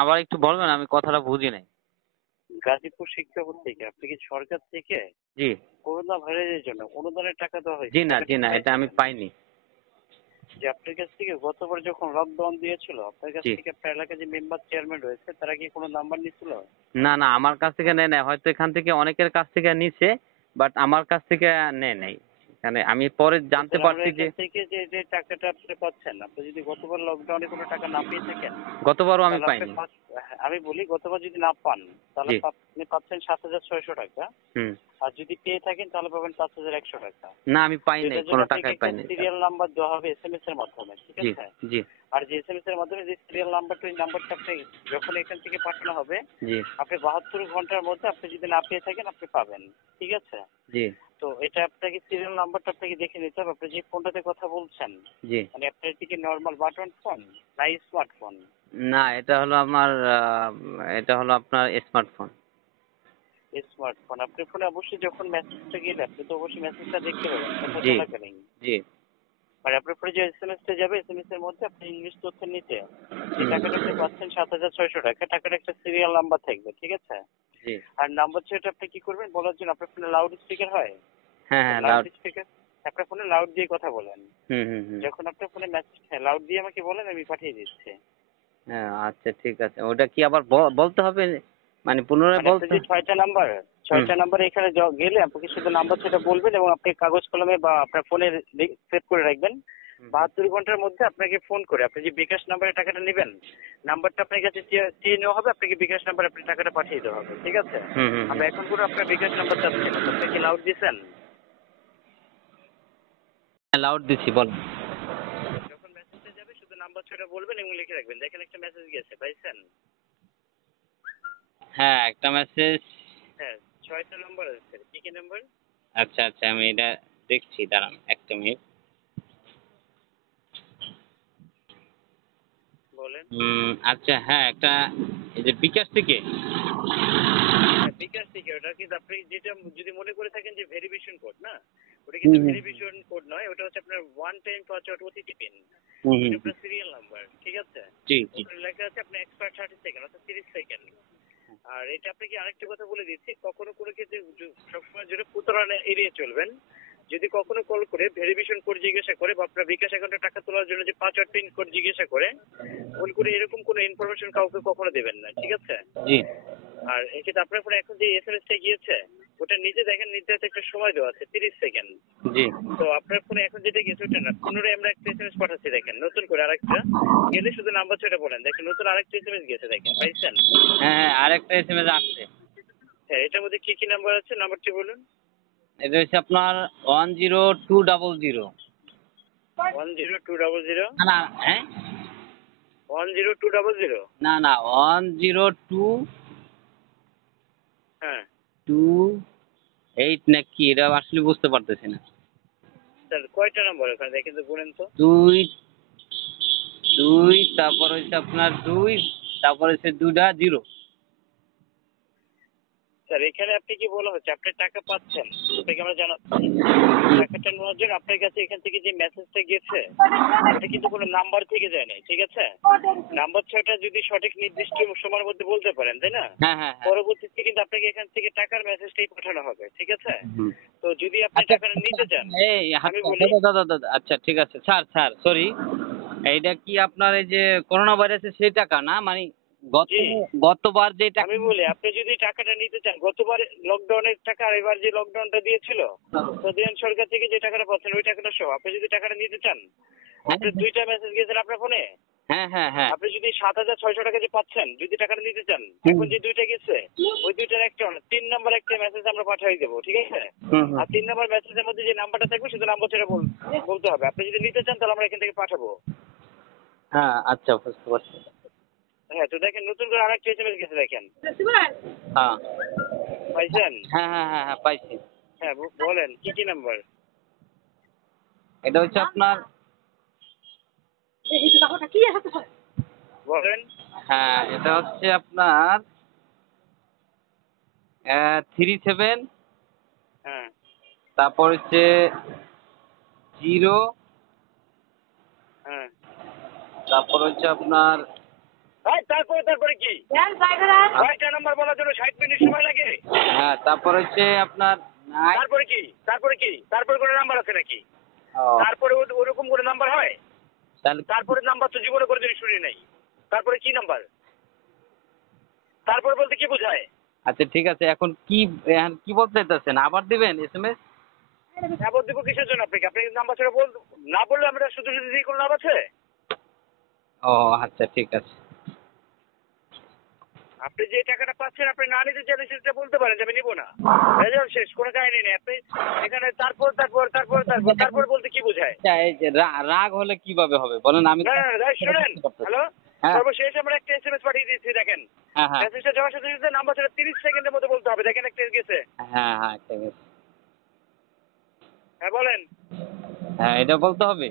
আবার একটু বলবেন, আমি কথাটা বুঝি নাই। গাজীপুর শিক্ষাবোর্ড থেকে আপনি কি সরকার থেকে জি। করোনা ভাইরাসের জন্য অনুদানের টাকা দেওয়া জি হয়েছে, না, টাকাটা জি কি না, এটা আমি পেয়েছিলেন? পাইনি। যে আপনার কাছ থেকে গতবার যখন লকডাউন দিয়েছিল আপনার কাছ জি। থেকে আপনার এলাকায় যে মেম্বার চেয়ারম্যান রয়েছে তারা কি কোনো নাম্বার নিছিল? না না, আমার কাছ থেকে নেয় নাই, হয়তো এখান থেকে অনেকের কাছ থেকে নিছে, বাট আমার কাছ থেকে নেয় নাই। এখানে আমি পরে জানতে তাহলে আমরা পারছি যে এখান থেকে যে যে টাকাটা আপনি পাচ্ছেন, আপনি যদি গতবার লকডাউনে কোনো টাকা না পেয়ে থাকেন গতবারও আমি তাহলে আপনি পাইনি। আমি বলি গতবার যদি না পান তাহলে জি। আপনি পাচ্ছেন 7,600 টাকা। হুম। আর যদি পেয়ে থাকেন তাহলে পাবেন 5,100 টাকা। না, আমি পাই তো নাই, এটার জন্য কোনো আপনাকে টাকাই একটা পাইনি। সিরিয়াল নাম্বার দেওয়া হবে এসএমএস এর মাধ্যমে, ঠিক জি। আছে? জি। আর যে এসএমএস এর মাধ্যমে যে সিরিয়াল নাম্বারটা, ওই নাম্বারটা আপনি যখন এখান থেকে পাঠানো হবে জি। আপনি 72 ঘন্টার মধ্যে আপনি যদি না পেয়ে থাকেন আপনি পাবেন, ঠিক আছে? জি। তো এটা আপনাকে সিরিয়াল নাম্বারটা আপনাকে দেখে নিতে হবে। আপনি যে ফোনটাতে কথা বলছেন জি। মানে আপনার কি নর্মাল বাটন ফোন না স্মার্টফোন? না, এটা হলো আমার এটা হলো আপনার স্মার্টফোন। স্মার্টফোন। আপনার ফোনে অবশ্যই যখন মেসেজটা গেলে আপনি তো অবশ্যই মেসেজটা দেখতে পাবেন কথা জি। চলাকালীন। জি। আর আপনার ফোনে যে এসএমএসটা যাবে এসএমএস এর মধ্যে আপনি ইংলিশ তথ্যের নিচে যে হুম। টাকাটা আপনি পাচ্ছেন 7,600 টাকা, টাকার একটা সিরিয়াল নাম্বার থাকবে, ঠিক আছে? জি। আর নাম্বার সেটা আপনি কি করবেন বলার জন্য আপনার ফোনে লাউড স্পিকার হয়, হ্যাঁ হ্যাঁ, লাউড লাউড। স্পিকার আপনার ফোনে লাউড দিয়ে কথা বলেন। হুম হুম হুম। যখন আপনার ফোনে মেসেজ লাউড দিয়ে আমাকে বলেন আমি পাঠিয়ে দিচ্ছি। হ্যাঁ, আচ্ছা ঠিক আছে, ওটা কি আবার বলতে হবে, মানে পুনরায় মানে আপনি বলতে? যে ছয়টা নাম্বার, হুম। ছয়টা নাম্বার এখানে গেলে আপনাকে শুধু নাম্বার সেটা বলবেন এবং আপনি কাগজ কলমে বা আপনার ফোনে সেভ করে রাখবেন। হুম হুম। 72 ঘন্টার মধ্যে আপনাকে ফোন করে আপনি যে বিকাশ নাম্বারে টাকাটা নেবেন নাম্বারটা আপনার কাছে চেয়ে নেওয়া হবে, আপনাকে বিকাশ নাম্বারে আপনি টাকাটা পাঠিয়ে দেওয়া হবে, ঠিক আছে? হুম হুম হুম। আমরা এখন করে আপনার বিকাশ নাম্বার চাচ্ছি না, তো আপনি কি লাউড দিয়েছেন? লাউড দিছি, বলেন। যখন মেসেজটা যাবে শুধু নাম্বার ছয়টা বলবেন এবং লিখে রাখবেন, দেখেন একটা মেসেজ গেছে, পাইছেন? হ্যাঁ, একটা মেসেজ। হ্যাঁ, 6টা নাম্বার আছে, কি কি নাম্বার? আচ্ছা আচ্ছা, আমি এটা দেখছি, দাঁড়ান একটা মিনিট। বলেন। আচ্ছা, হ্যাঁ, একটা, এই যে বিকাশ থেকে। হ্যাঁ, বিকাশ থেকে ওটা কিন্তু আপনি যেটা যদি মনে করে থাকেন যে ভেরিফিকেশন কোড না, ওটা হুম কিন্তু হুম ভেরিফিকেশন কোড নয়, ওটা হচ্ছে আপনার one time password OTP PIN. Hmm hmm ওটা হুম। আপনার সিরিয়াল নাম্বার, ঠিক আছে? জি জি। ওখানে লেখা আছে আপনার এক্সপায়ার 30 সেকেন্ড অর্থাৎ 30 সেকেন্ড। আর এটা আপনাকে আরেকটা কথা বলে দিচ্ছি, কখনো কোনো ক্ষেত্রে সবসময় যেটা প্রতারণা এড়িয়ে চলবেন। যদি কখনো কল করে ভেরিফিকেশন কোড জিজ্ঞাসা করে বা আপনার বিকাশ অ্যাকাউন্টে টাকা তোলার জন্য যে পাসওয়ার্ড পিন কোড জিজ্ঞাসা করে, ভুল করে এরকম কোনো ইনফরমেশন কাউকে কখনো দেবেন না, ঠিক আছে? জি। আর এক্ষেত্রে আপনার ফোনে এখন যে এসএমএসটা গিয়েছে ওটা নিজে দেখেন, নির্ধারিত একটা সময় দেওয়া আছে 30 সেকেন্ড। জি। তো আপনার ফোনে এখন যেটা গেছে ওটা না, পুনরায় আমরা একটা এসএমএস পাঠাচ্ছি, দেখেন নতুন করে আরেকটা গেলে শুধু নাম্বার ছয়টা বলেন, দেখেন নতুন আরেকটা এসএমএস গেছে, দেখেন পাইছেন? হ্যাঁ হ্যাঁ, আরেকটা এসএমএস আসছে। হ্যাঁ, এটার মধ্যে কি কি নাম্বার আছে নাম্বারটি বলুন। এটা হচ্ছে আপনার 10200। 10200। না না, হ্যাঁ, 10200। না না, 102 হ্যাঁ 28 না কি, এটা আসলে বুঝতে পারতেছি না। স্যার কয়টা নাম্বার ওখানে দেখেন তো, গুনেন তো। দুই, দুই, তারপর হচ্ছে আপনার দুই, তারপর হচ্ছে দুটা জিরো। স্যার এখানে আপনি কি বলা হচ্ছে আপনি টাকা পাচ্ছেন, ওটাকে আমরা জানাচ্ছি। টাকাটা নেওয়ার জন্য আপনার কাছে এখান থেকে যে মেসেজটা গেছে ওটা কিন্তু কোনো নাম্বার থেকে যায় নাই, ঠিক আছে? নাম্বার ছয়টা যদি সঠিক নির্দিষ্ট সময়ের মধ্যে বলতে পারেন, তাই না? হ্যাঁ হ্যাঁ হ্যাঁ। পরবর্তীতে কিন্তু আপনাকে এখান থেকে টাকার মেসেজটাই পাঠানো হবে, ঠিক আছে? হুম। তো যদি আপনি আচ্ছা টাকাটা নিতে চান এই আমি আচ্ছা, বলি। দাদা দাদা দাদা, আচ্ছা ঠিক আছে, স্যার স্যার সরি, এইটা কি আপনার এই যে করোনা ভাইরাসের সেই টাকা না, মানে গত জি, গতবার যে টাকা? আমি বলি আপনি যদি টাকাটা নিতে চান গতবার লকডাউনের টাকা আর এবার যে লকডাউনটা দিয়েছিল প্রতিদিন সরকার থেকে যে টাকাটা পাচ্ছেন ওই টাকাটা সহ আপনি যদি টাকাটা নিতে চান, আপনার দুইটা মেসেজ গেছেন আপনার ফোনে। হ্যাঁ হ্যাঁ হ্যাঁ। আপনি যদি 7,600 টাকা যে পাচ্ছেন যদি টাকাটা নিতে চান, হুম এখন যে দুইটা গেছে ওই দুইটার একটা না, 3 নম্বর একটা মেসেজ আমরা পাঠিয়ে দেবো, ঠিক আছে? হুম হুম। আর 3 নম্বর মেসেজের মধ্যে যে নাম্বারটা থাকবে শুধু নাম্বার সেটা বলতে হবে। আপনি যদি নিতে চান তাহলে আমরা এখান থেকে পাঠাবো। হ্যাঁ, আচ্ছা বুঝতে পারছি। হ্যাঁ, তো দেখেন নতুন করে আরেকটা এসএমএস গেছে, দেখেন হ্যাঁ পাইছেন? হ্যাঁ হ্যাঁ হ্যাঁ হ্যাঁ, পাইছি। হ্যাঁ বলেন কি কি নাম্বার এটা হচ্ছে আপনার, বলেন। হ্যাঁ এটা হচ্ছে আপনার 37, হ্যাঁ তারপর হচ্ছে জিরো, হ্যাঁ তারপর হচ্ছে আপনার ভাই তারপরে কি? কয়টা নাম্বার বলার জন্য 60 মিনিট সময় লাগে? হ্যাঁ, তারপর হচ্ছে আপনার নাই। তারপরে কি? তারপরে কোনো নাম্বার আছে নাকি? ও, তারপরে ওরকম কোনো নাম্বার হয়? তাহলে তারপরে নাম্বার তো জীবনে কোনোদিন শুনি নাই। তারপরে কি নাম্বার? তারপরে বলতে কি বোঝায়? আচ্ছা ঠিক আছে, এখন কি বলতে চাইতেছেন? আবার দিবেন SMS? খবর দিব কিসের জন্য আপনাকে? আপনি নাম্বার ছাড়া না বললে আমরা শুধু দিয়ে কোনো লাভ আছে? ও আচ্ছা ঠিক আছে। আপনি যে টাকাটা পাচ্ছেন আপনি না নিতে চাইলে সেটা বলতে পারেন যে আমি নিবো না। রেজাল্ট শেষ, কোনো কাহিনী নেই। আপনি এখানে তারপর বলতে কি বোঝায়? আচ্ছা, এই যে রাগ হলে কিভাবে হবে বলেন? আমি না ভাই শুনেন, হ্যালো, হ্যাঁ সর্বশেষ আমরা একটা SMS পাঠিয়ে দিয়েছি, দেখেন। হ্যাঁ হ্যাঁ মেসেজটা যাওয়ার সাথে সাথে নাম্বার ছাড়া 30 সেকেন্ডের মধ্যে বলতে হবে, দেখেন একটা গেছে। হ্যাঁ হ্যাঁ ঠিক আছে। হ্যাঁ বলেন, হ্যাঁ, এটা বলতে হবে।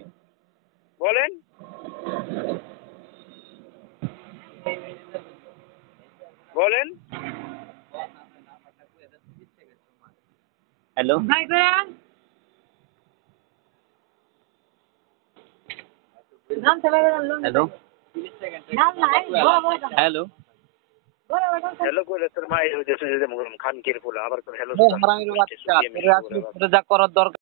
বলেন। বলেন। হ্যালো হ্যালো হ্যালো হ্যালো কইলে তোর মায়ের হইতেছে যে খানকির ফুল আবার তোর হ্যালো হারামির বাচ্চা, তোর আসলে যা করার দরকার